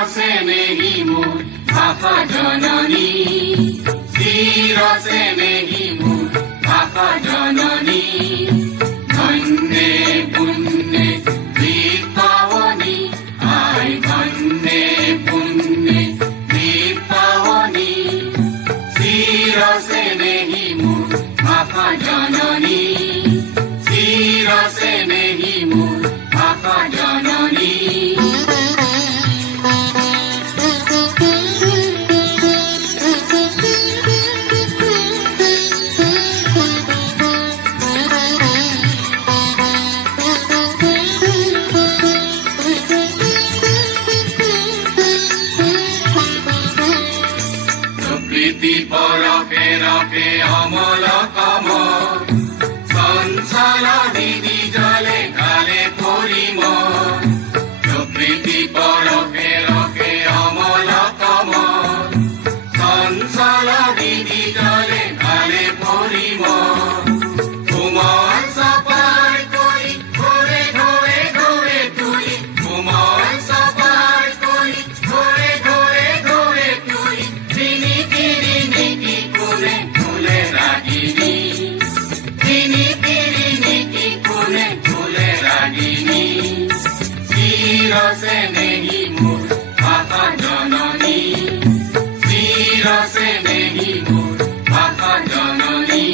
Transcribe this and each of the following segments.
চিৰচেনেহী মোৰ ভাষা জননী, চিৰচেনেহী মোৰ ভাষা জননী। ধন্যে পুণ্যে দীপাৱনী, আই ধন্যে পুণ্যে দীপাৱনী। চিৰচেনেহী মোৰ ভাষা জননী, চিৰচেনেহী মোৰ ভাষা জননী। প্রকৃতি পরকে রকে অমল কমল, চঞ্চল দিদি জলে কালে পরিমল। প্রকৃতি পরকে রকে অমল কমল, চঞ্চল দিদি জলে কালে পরিমল। কোমল সপাই করি ঘরে ঘরে ঘরে তুলি, কোমল সপাই করি ঘরে ঘরে ঘরে তুলি। তিনি কিরিনিকি কোণে ফুলে রাগিনী, তিনি কিরিনিকি কোণে ফুলে রাগিনী। চিরচেনেহী মোৰ ভাষা জননী, চিৰচেনেহী মোৰ ভাষা জননী।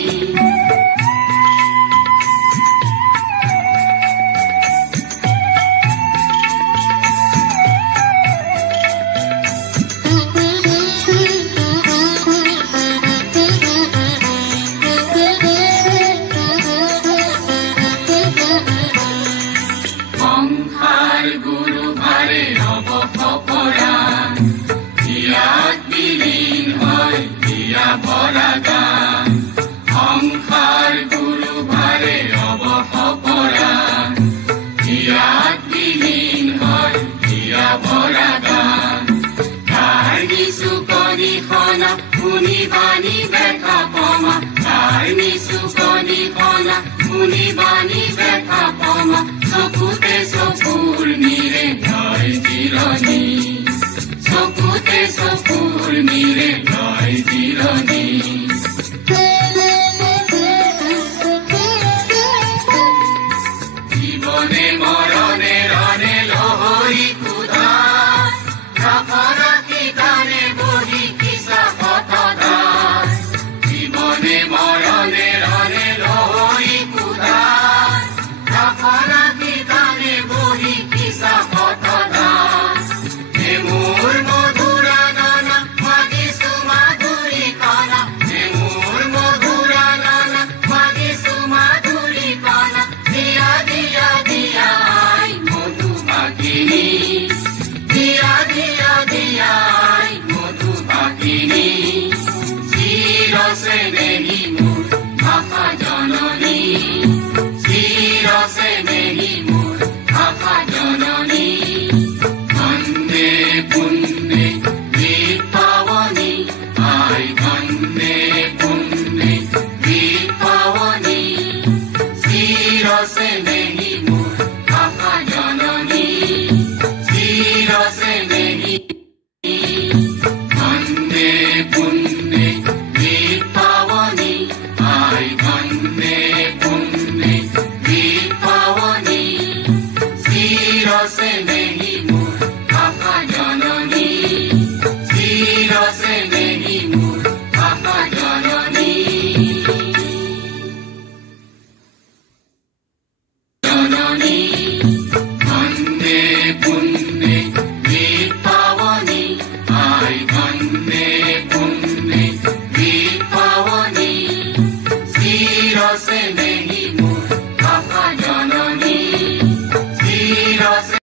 সংসাৰ গুৰু ভাৰে ৰব ফকৰা, ইয়াত বিলীন হয় হিয়া ভৰা গান। সংসাৰ গুৰু ভাৰে ৰব ফকৰা, ইয়াত বিলীন হয় হিয়া ভৰা গান। তাৰ নিচু কণিখনা শুনি বাণী দেখা পমা, তাৰ নিচু কণিখনা শুনি বাণী দেখা পমা। চকুতে চকুৰ নিৰে লয় জিৰণি, চকুতে চকুৰ নিৰে লয় জিৰণি। জীৱনে মই